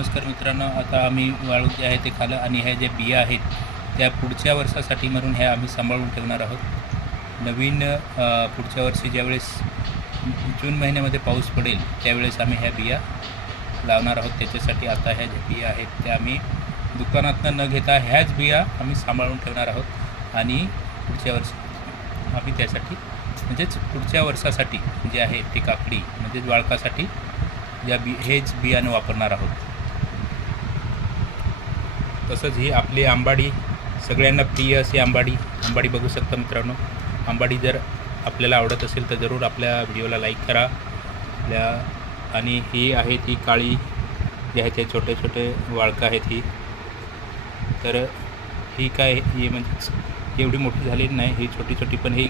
नमस्कार मित्रांनो, आता आम्ही वाळू जे आहे ते खाल्लं आणि ह्या ज्या बिया आहेत त्या पुढच्या वर्षासाठी म्हणून ह्या आम्ही सांभाळून ठेवणार आहोत। नवीन पुढच्या वर्षी ज्यावेळेस जून महिन्यामध्ये पाऊस पडेल त्यावेळेस आम्ही ह्या बिया लावणार आहोत। त्याच्यासाठी आता ह्या ज्या बिया आहेत त्या आम्ही दुकानातनं न घेता ह्याच बिया आम्ही सांभाळून ठेवणार आहोत आणि पुढच्या वर्षी आम्ही त्यासाठी म्हणजेच पुढच्या वर्षासाठी जे आहे ते काकडी म्हणजेच वाळकासाठी हेच बियाणं वापरणार आहोत। तसंच ही आपली आंबाडी, सगळ्यांना प्रिय अशी आंबाडी बघू शकता मित्रांनो। आंबाडी जर आपल्याला आवडत असेल तर जरूर आपल्या व्हिडिओला लाईक करा। आणि ही आहे ती काळी जी आहे ते छोटे छोटे वाळकं आहेत ही। तर ही काय ही म्हणजे एवढी मोठी झालेली नाही, ही छोटी छोटी, पण ही